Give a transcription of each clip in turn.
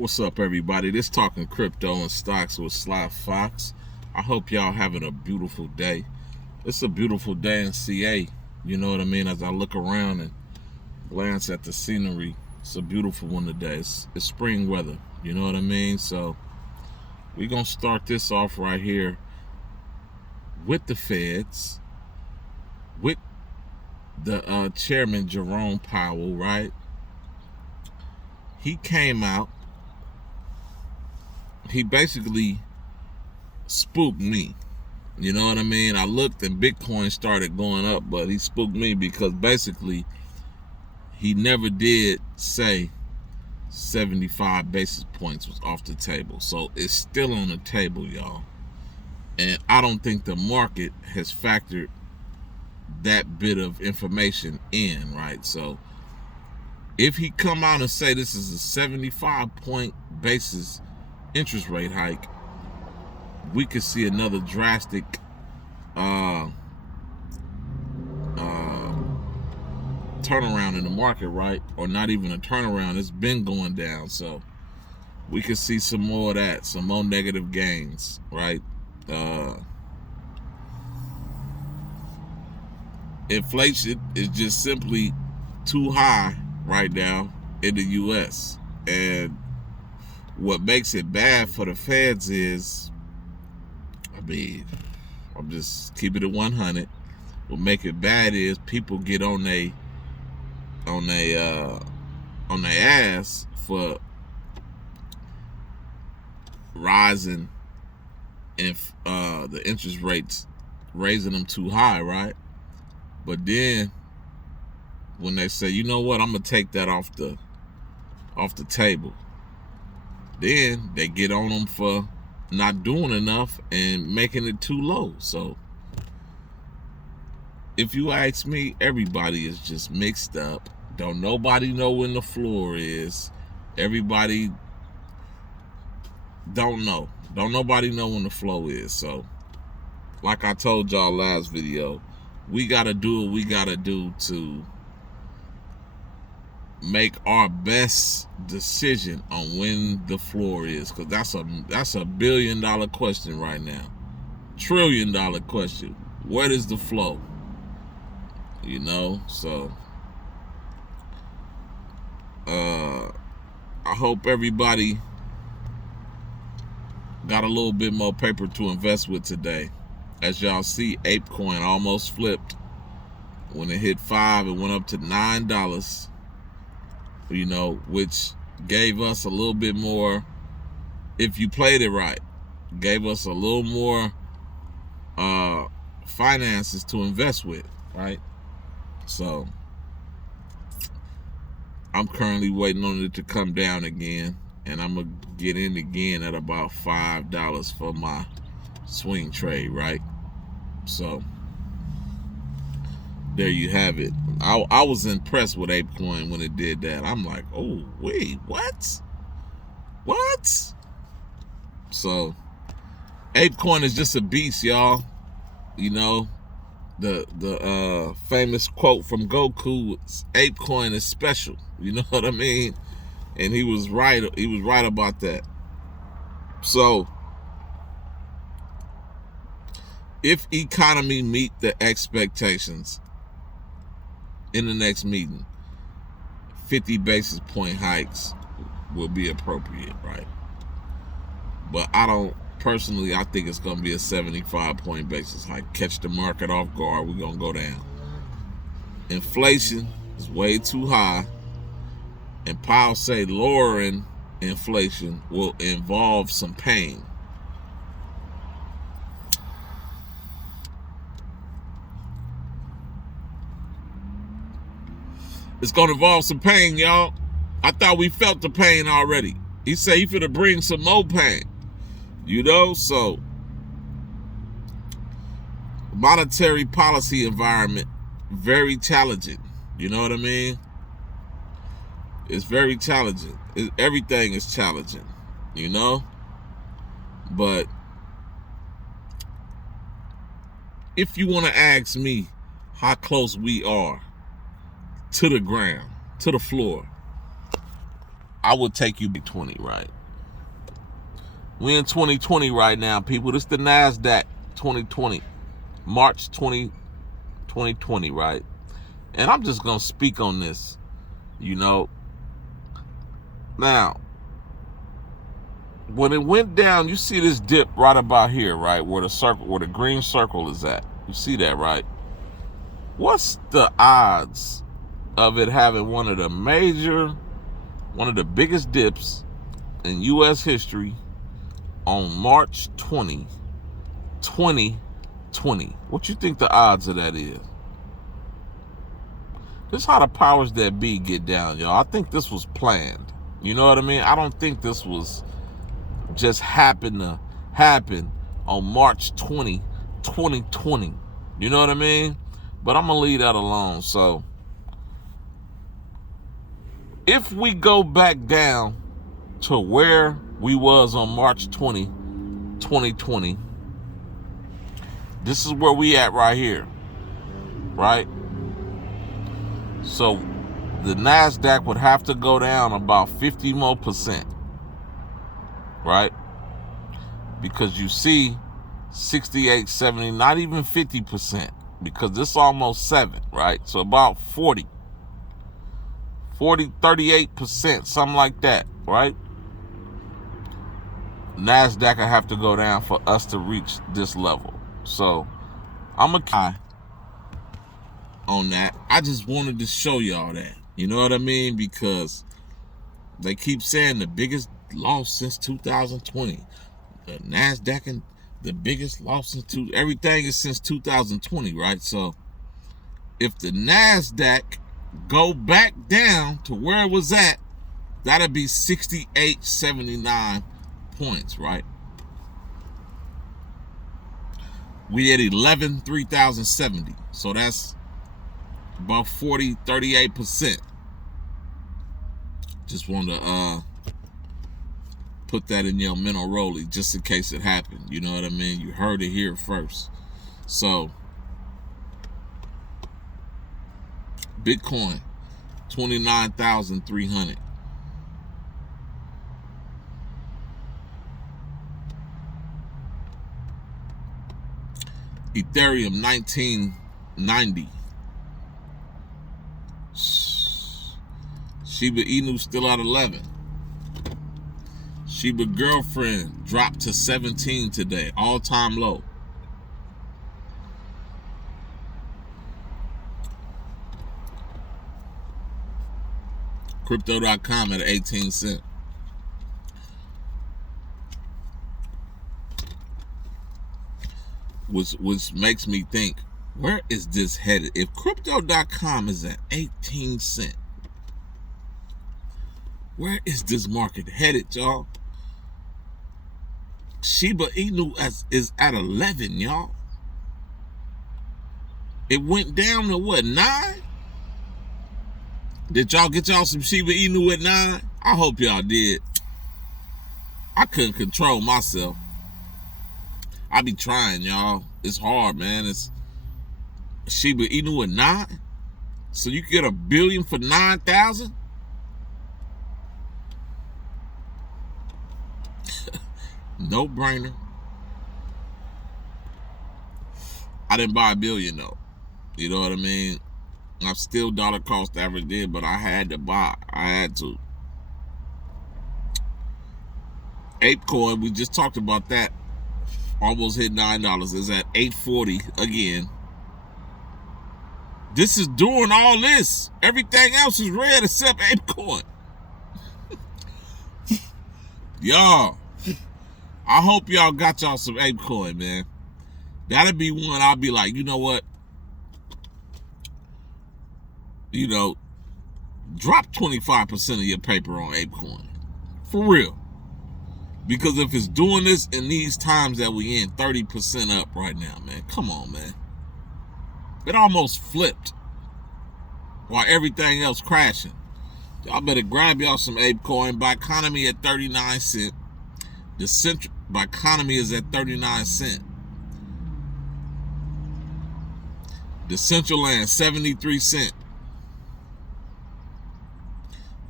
What's up, everybody? This Talking Crypto and Stocks with Sly Fox. I hope y'all having a beautiful day. It's a beautiful day in CA. You know what I mean? As I look around and glance at the scenery, it's a beautiful one today. It's spring weather. You know what I mean? So we're going to start this off right here with the Feds, with the chairman, Jerome Powell, right? He came out. He basically spooked me. You know what I mean? I looked and Bitcoin started going up, but he spooked me because basically he never did say 75 basis points was off the table. So it's still on the table, y'all. And I don't think the market has factored that bit of information in, right? So if he come out and say this is a 75 point basis interest rate hike, we could see another drastic turnaround in the market, right? Or not even a turnaround. It's been going down, so we could see some more of that, some more negative gains, right? Inflation is just simply too high right now in the U.S. And what makes it bad for the feds is, I mean, I'm just keeping it 100. What make it bad is people get on their ass for rising if the interest rates raising them too high, right? But then when they say, you know what, I'm gonna take that off the table, then they get on them for not doing enough and making it too low. So if you ask me, everybody is just mixed up. Don't nobody know when the floor is. Everybody don't know. Don't nobody know when the flow is. So like I told y'all last video, we gotta do what we gotta do to make our best decision on when the floor is, because that's a $1 billion question right now, $1 trillion question. What is the flow? You know, so I hope everybody got a little bit more paper to invest with today. As y'all see, ApeCoin almost flipped. When it hit 5, it went up to $9. You know, which gave us a little bit more, if you played it right, gave us a little more finances to invest with, right? So I'm currently waiting on it to come down again, and I'm gonna get in again at about $5 for my swing trade, right? So there you have it. I was impressed with ApeCoin when it did that. I'm like, oh, wait, what? So ApeCoin is just a beast, y'all. You know, the famous quote from Goku was, ApeCoin is special. You know what I mean? And he was right. He was right about that. So if economy meet the expectations in the next meeting, 50 basis point hikes will be appropriate, right? But I think it's going to be a 75 point basis hike. Catch the market off guard, we're going to go down. Inflation is way too high, and Powell say lowering inflation will involve some pain. It's going to involve some pain, y'all. I thought we felt the pain already. He said he finna bring some more pain. You know, so monetary policy environment, very challenging. You know what I mean? It's very challenging. Everything is challenging, you know? But if you want to ask me how close we are to the ground, to the floor, I would take you 20, right? We in 2020 right now, people. This is the NASDAQ 2020, March 2020, right? And I'm just going to speak on this, you know. Now, when it went down, you see this dip right about here, right? Where the green circle is at. You see that, right? What's the odds of it having one of the biggest dips in U.S. history on March 20, 2020? What you think the odds of that is? This is how the powers that be get down, y'all. I think this was planned. You know what I mean? I don't think this was just happened to happen on March 20, 2020. You know what I mean? But I'm going to leave that alone. So, if we go back down to where we was on March 20, 2020, this is where we at right here, right? So the NASDAQ would have to go down about 50 more percent, right? Because you see 68, 70, not even 50%, because this is almost 7, right? So about 40, 38%, something like that, right? NASDAQ will have to go down for us to reach this level. So I'm a guy on that. I just wanted to show y'all that. You know what I mean? Because they keep saying the biggest loss since 2020. The NASDAQ and the biggest loss since everything is since 2020, right? So if the NASDAQ go back down to where it was at, that'll be 68.79 points, right? We at 11,370. So that's about 38%. Just want to put that in your mental rollie just in case it happened. You know what I mean? You heard it here first. So Bitcoin 29,300. Ethereum 1990. Shiba Inu still at 11. Shiba girlfriend dropped to 17 today, all-time low. Crypto.com at 18 cents. Which makes me think, where is this headed? If Crypto.com is at 18 cents, where is this market headed, y'all? Shiba Inu is at 11, y'all. It went down to what, 9? Did y'all get y'all some Shiba Inu at 9? I hope y'all did. I couldn't control myself. I be trying, y'all. It's hard, man. It's Shiba Inu at 9. So you get $1 billion for 9,000? No brainer. I didn't buy $1 billion though. You know what I mean? I'm still dollar cost average did, but I had to buy. I had to. ApeCoin, we just talked about that. Almost hit $9. It's at $8.40 again. This is doing all this. Everything else is red except ApeCoin. Y'all, I hope y'all got y'all some ApeCoin, man. That'll be one I'll be like, you know what? You know, drop 25% of your paper on ApeCoin. For real. Because if it's doing this in these times that we in, 30% up right now, man. Come on, man. It almost flipped while everything else crashing. Y'all better grab y'all some ApeCoin. Biconomy at 39 cents. The central Biconomy is at 39 cents. The Central Land 73 cents.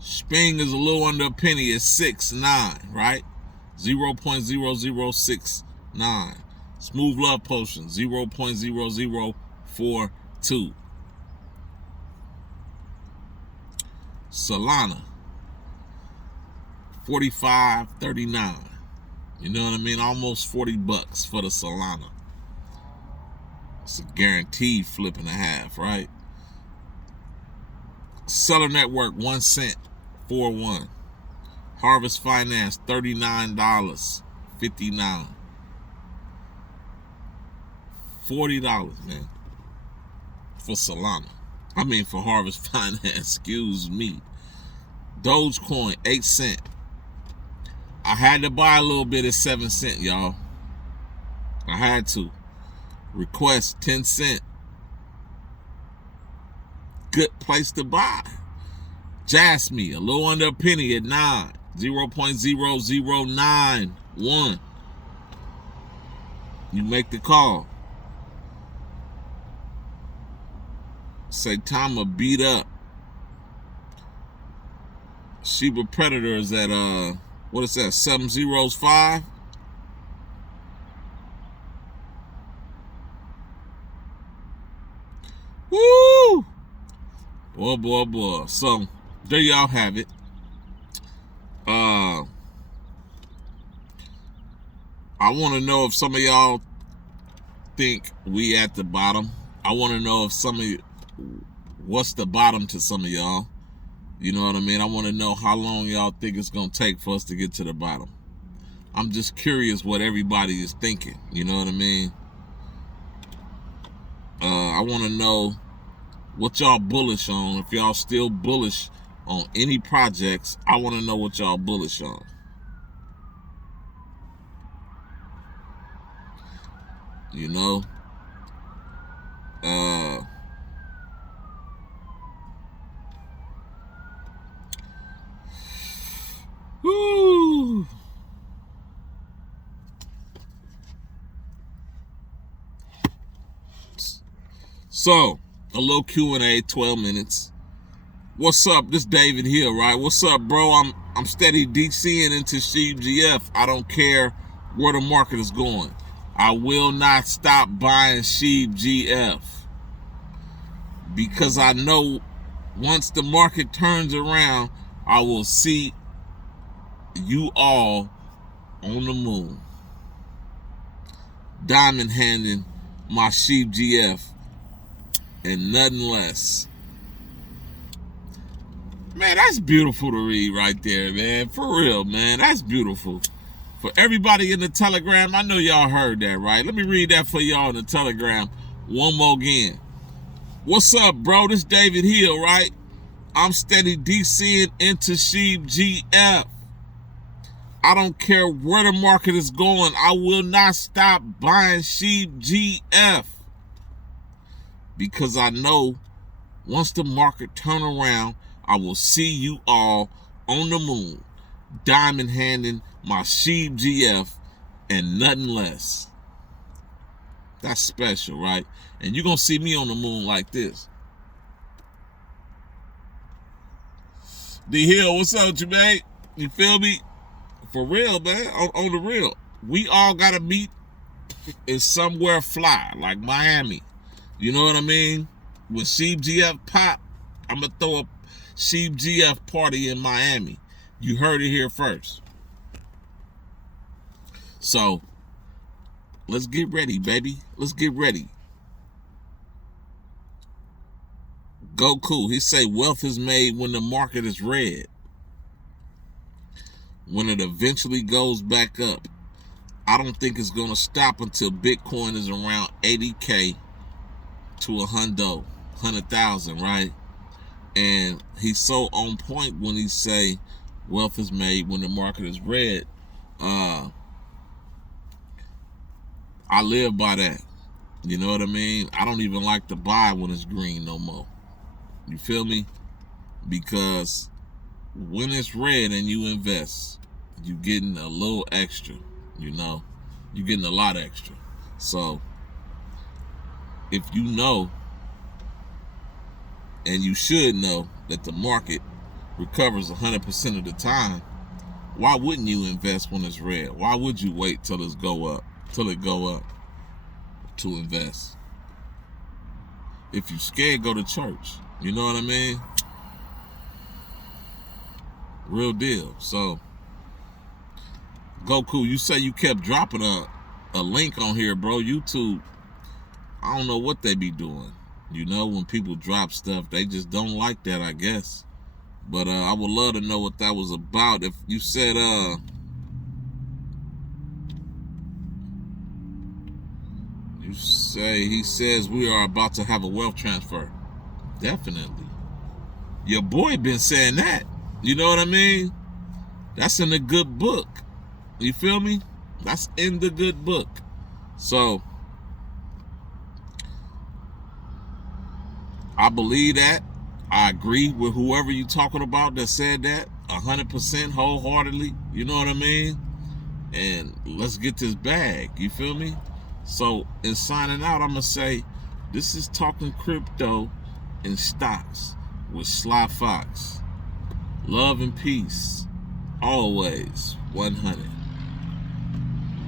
Sping is a little under a penny. It's 6.9, right? 0.0069. Smooth Love Potion, 0.0042. Solana, 45.39. You know what I mean? Almost $40 for the Solana. It's a guaranteed flip and a half, right? Seller Network, 1 cent, 4.1. Harvest Finance, $39.59. $40, man, for Solana. I mean, for Harvest Finance, excuse me. Dogecoin, 8 cent. I had to buy a little bit at 7 cent, y'all. I had to. Request, 10 cent. Good place to buy. Jasmine, a little under a penny at 9. 0.0091. You make the call. Say Tama beat up. Sheba Predator is at what is that? 705. Woo! Boy. So there y'all have it. I want to know if some of y'all think we at the bottom. I want to know if some of you, what's the bottom to some of y'all. You know what I mean? I want to know how long y'all think it's going to take for us to get to the bottom. I'm just curious what everybody is thinking. You know what I mean? I want to know what y'all bullish on. If y'all still bullish on any projects, I want to know what y'all bullish on. You know? Woo! So, a little Q&A, 12 minutes. What's up? This David here, right? What's up, bro? I'm steady DCing into Sheep GF. I don't care where the market is going. I will not stop buying Sheep GF because I know once the market turns around, I will see you all on the moon. Diamond handing my Sheep GF and nothing less. Man, that's beautiful to read right there, man. For real, man. That's beautiful. For everybody in the Telegram, I know y'all heard that, right? Let me read that for y'all in the Telegram one more again. What's up, bro? This David Hill, right? I'm steady DCing into Sheep GF. I don't care where the market is going. I will not stop buying Sheep GF. Because I know once the market turn around, I will see you all on the moon, diamond handing my Sheep GF and nothing less. That's special, right? And you're going to see me on the moon like this. D Hill, what's up with you, man? You feel me? For real, man, on the real. We all got to meet in somewhere fly, like Miami. You know what I mean? When Sheep GF pop, I'm going to throw a Sheep GF party in Miami. You heard it here first. So, let's get ready, baby. Let's get ready. Goku, he say wealth is made when the market is red. When it eventually goes back up. I don't think it's going to stop until Bitcoin is around 80K to 100,000, right? And he's so on point when he say wealth is made when the market is red. I live by that. You know what I mean? I don't even like to buy when it's green no more. You feel me? Because when it's red and you invest, you getting a little extra, you know? You're getting a lot extra. So, if you know, and you should know, that the market recovers 100% of the time, why wouldn't you invest when it's red? Why would you wait till it go up to invest? If you scared, go to church. You know what I mean? Real deal. So, Goku, you say you kept dropping a link on here, bro. YouTube, I don't know what they be doing. You know, when people drop stuff, they just don't like that, I guess. But I would love to know what that was about. If you said you say he says we are about to have a wealth transfer. Definitely. Your boy been saying that. You know what I mean? That's in the good book. You feel me? That's in the good book. So I believe that. I agree with whoever you talking about that said that 100% wholeheartedly. You know what I mean? And let's get this bag. You feel me? So in signing out, I'm gonna say this is Talking Crypto and Stocks with Sly Fox. Love and peace. Always 100.